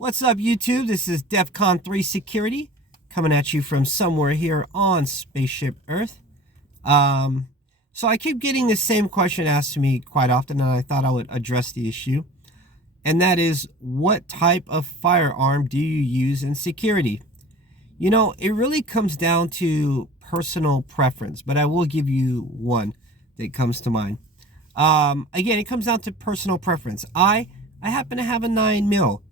What's up, YouTube? This is DEFCON 3 Security coming at you from somewhere here on Spaceship Earth. So I keep getting the same question asked to me quite often, and I thought I would address the issue. And that is, what type of firearm do you use in security? You know, it really comes down to personal preference, but I will give you one that comes to mind. Again, it comes down to personal preference. I happen to have a 9mm.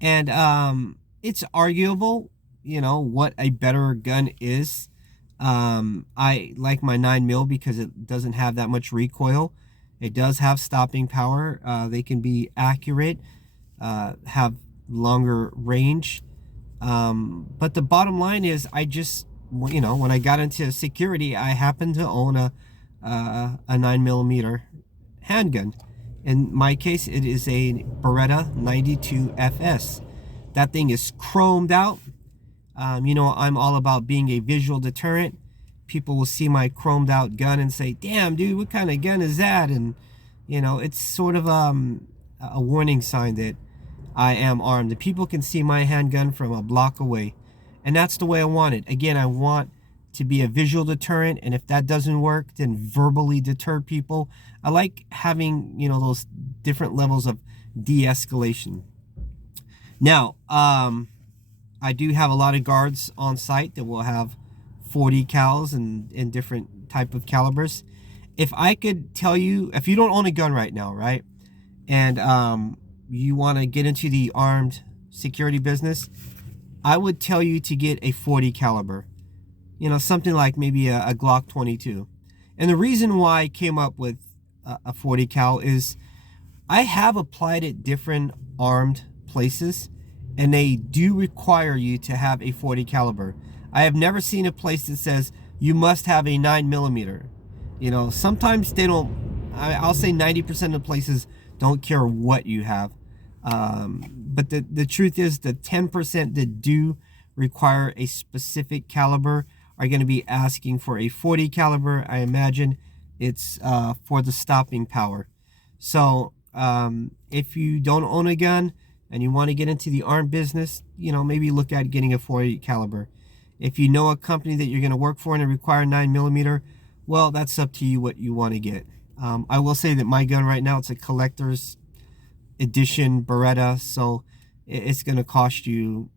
And it's arguable, you know, what a better gun is. I like my 9mm because it doesn't have that much recoil. It does have stopping power. They can be accurate, have longer range. But the bottom line is, I just, you know, when I got into security, I happened to own a 9mm handgun. In my case, it is a Beretta 92 FS. That thing is chromed out. You know, I'm all about being a visual deterrent. People will see my chromed out gun and say, damn, dude, what kind of gun is that? And, you know, it's sort of a warning sign that I am armed. The people can see my handgun from a block away. And that's the way I want it. Again, I want to be a visual deterrent, and if that doesn't work, then verbally deter people. I like having, you know, those different levels of de-escalation. Now, I do have a lot of guards on site that will have 40 cals and different type of calibers. If I could tell you, if you don't own a gun right now, right, and you want to get into the armed security business, I would tell you to get a 40 caliber. You know, something like maybe a Glock 22. And the reason why I came up with a 40 cal is I have applied at different armed places, and they do require you to have a 40 caliber. I have never seen a place that says you must have a 9mm. You know, sometimes they don't. I'll say 90% of places don't care what you have. But the truth is, the 10% that do require a specific caliber are going to be asking for a 40 caliber. I imagine it's for the stopping power. So if you don't own a gun and you want to get into the armed business, you know, maybe look at getting a 40 caliber. If you know a company that you're going to work for and it require 9mm, well, that's up to you what you want to get. I will say that my gun right now, it's a collector's edition Beretta, so it's going to cost you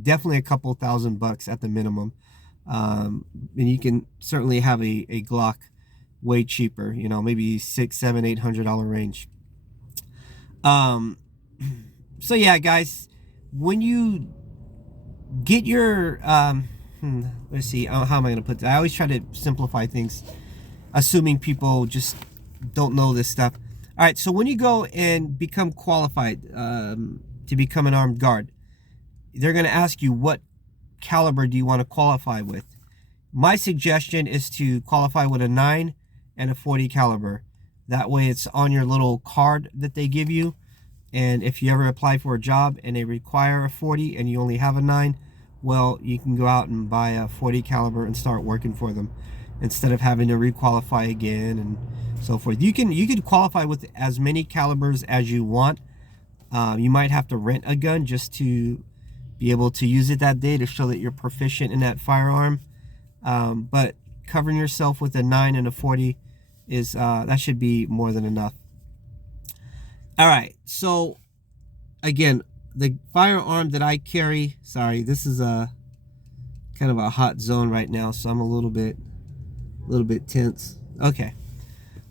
definitely a couple $1,000 at the minimum. And you can certainly have a Glock way cheaper, you know, maybe $600, $700, $800 range. So yeah, guys, when you get your let's see, how am I going to put that? I always try to simplify things, assuming people just don't know this stuff. All right, so when you go and become qualified to become an armed guard, they're going to ask you, what caliber do you want to qualify with? My suggestion is to qualify with a 9 and a 40 caliber. That way it's on your little card that they give you, and if you ever apply for a job and they require a 40 and you only have a 9, well, you can go out and buy a 40 caliber and start working for them instead of having to requalify again and so forth. You can qualify with as many calibers as you want. You might have to rent a gun just to be able to use it that day to show that you're proficient in that firearm. But covering yourself with a 9 and a 40 is that should be more than enough. All right, so again, the firearm that I carry, sorry, this is a kind of a hot zone right now, so I'm a little bit tense. Okay.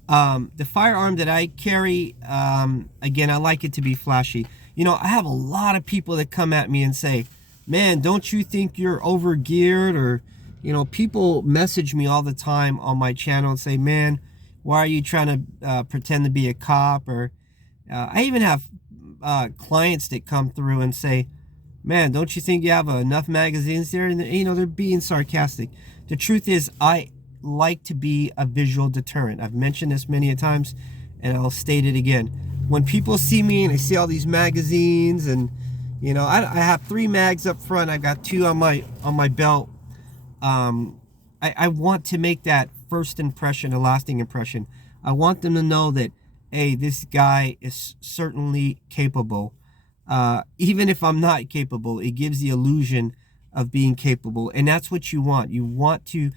The firearm that I carry, again, I like it to be flashy. You know, I have a lot of people that come at me and say, man, don't you think you're over geared? Or, you know, people message me all the time on my channel and say, man, why are you trying to pretend to be a cop? Or I even have clients that come through and say, man, don't you think you have enough magazines there? And, you know, they're being sarcastic. The truth is, I like to be a visual deterrent. I've mentioned this many a times, and I'll state it again. When people see me and they see all these magazines, and you know, I have 3 mags up front, I've got 2 on my belt. I want to make that first impression a lasting impression. I want them to know that, hey, this guy is certainly capable. even if I'm not capable, it gives the illusion of being capable. And that's what you want. You want to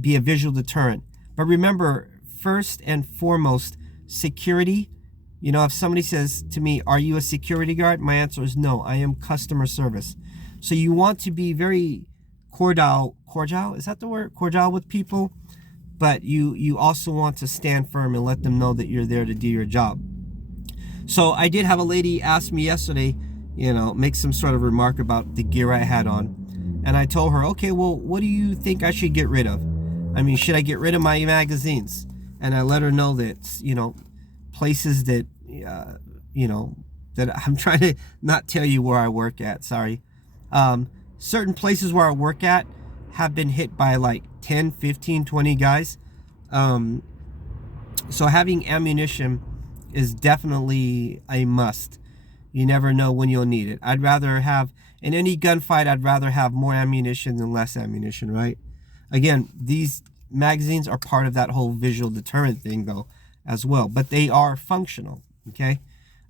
be a visual deterrent. But remember, first and foremost, security. You know, if somebody says to me, are you a security guard? My answer is no, I am customer service. So you want to be very cordial, is that the word? Cordial with people. But you also want to stand firm and let them know that you're there to do your job. So I did have a lady ask me yesterday, you know, make some sort of remark about the gear I had on. And I told her, okay, well, what do you think I should get rid of? I mean, should I get rid of my magazines? And I let her know that, you know, places that, you know, that I'm trying to not tell you where I work at, sorry. Certain places where I work at have been hit by like 10, 15, 20 guys. So having ammunition is definitely a must. You never know when you'll need it. I'd rather have, in any gunfight, I'd rather have more ammunition than less ammunition, right? Again, these magazines are part of that whole visual deterrent thing, though, as well. But they are functional, okay?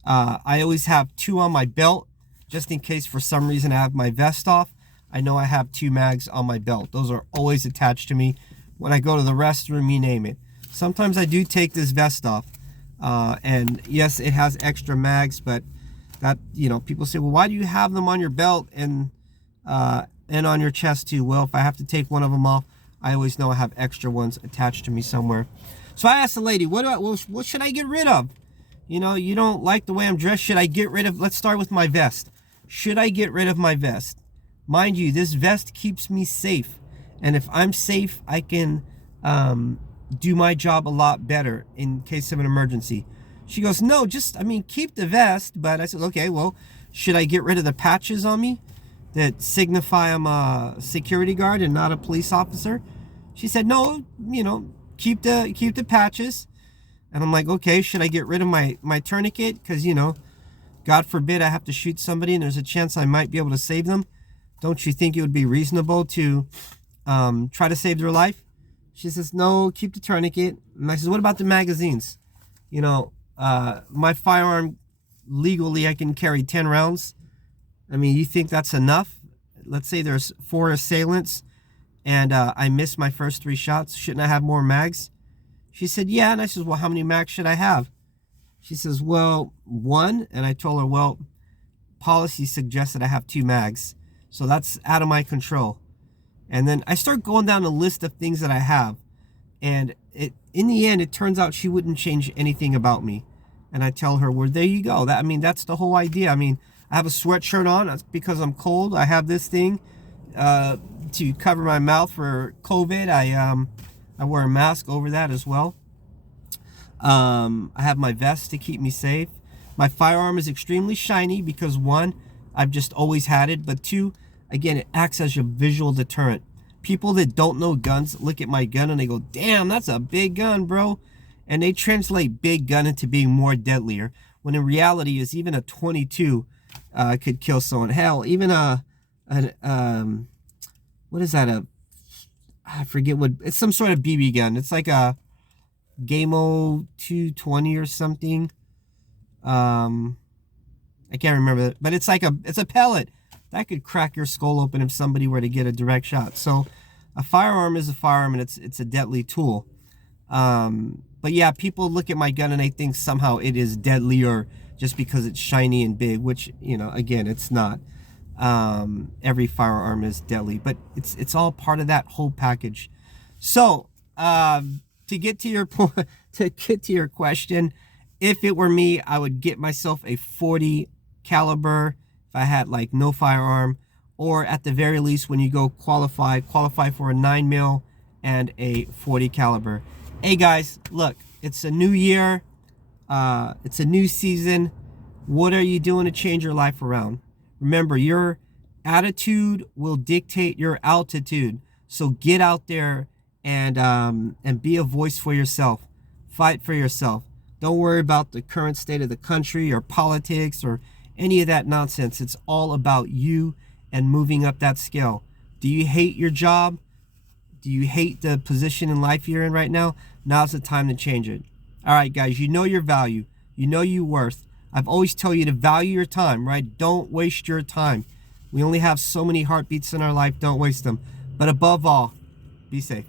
I always have 2 on my belt, just in case for some reason I have my vest off. I know I have 2 mags on my belt. Those are always attached to me. When I go to the restroom, you name it. Sometimes I do take this vest off. And yes, it has extra mags, but that, you know, people say, well, why do you have them on your belt and on your chest too? Well, if I have to take one of them off, I always know I have extra ones attached to me somewhere. So I asked the lady, what should I get rid of? You know, you don't like the way I'm dressed. Should I get rid of, let's start with my vest. Should I get rid of my vest? Mind you, this vest keeps me safe. And if I'm safe, I can do my job a lot better in case of an emergency. She goes, no, just, I mean, keep the vest. But I said, okay, well, should I get rid of the patches on me that signify I'm a security guard and not a police officer? She said, no, you know, keep the patches. And I'm like, okay, should I get rid of my tourniquet? Because, you know, God forbid I have to shoot somebody and there's a chance I might be able to save them. Don't you think it would be reasonable to try to save their life? She says, no, keep the tourniquet. And I says, what about the magazines? You know, my firearm, legally, I can carry 10 rounds. I mean, you think that's enough? Let's say there's 4 assailants and I miss my first 3 shots. Shouldn't I have more mags? She said, yeah. And I says, well, how many mags should I have? She says, well, 1. And I told her, well, policy suggests that I have 2 mags. So that's out of my control. And then I start going down a list of things that I have. And in the end, it turns out she wouldn't change anything about me. And I tell her, well, there you go. I mean, that's the whole idea. I mean, I have a sweatshirt on. That's because I'm cold. I have this thing to cover my mouth for COVID. I wear a mask over that as well. I have my vest to keep me safe. My firearm is extremely shiny because 1, I've just always had it. But 2, again, it acts as a visual deterrent. People that don't know guns look at my gun and they go, damn, that's a big gun, bro. And they translate big gun into being more deadlier. When in reality is even a 22 could kill someone. Hell, even what is that? I forget what, it's some sort of BB gun. It's like a Gamo 220 or something. I can't remember, but it's like it's a pellet that could crack your skull open if somebody were to get a direct shot. So a firearm is a firearm, and it's a deadly tool. But yeah, people look at my gun and they think somehow it is deadlier just because it's shiny and big, which, you know, again, it's not. Every firearm is deadly, but it's all part of that whole package. So to get to your point, to get to your question, if it were me, I would get myself a 40 caliber if I had like no firearm, or at the very least, when you go qualify for a 9mm and a 40 caliber. Hey guys, look, it's a new year, it's a new season. What are you doing to change your life around? Remember, your attitude will dictate your altitude. So get out there and be a voice for yourself. Fight for yourself. Don't worry about the current state of the country or politics or any of that nonsense. It's all about you and moving up that scale. Do you hate your job? Do you hate the position in life you're in right now? Now's the time to change it. All right, guys, you know your value. You know your worth. I've always tell you to value your time, right? Don't waste your time. We only have so many heartbeats in our life. Don't waste them. But above all, be safe.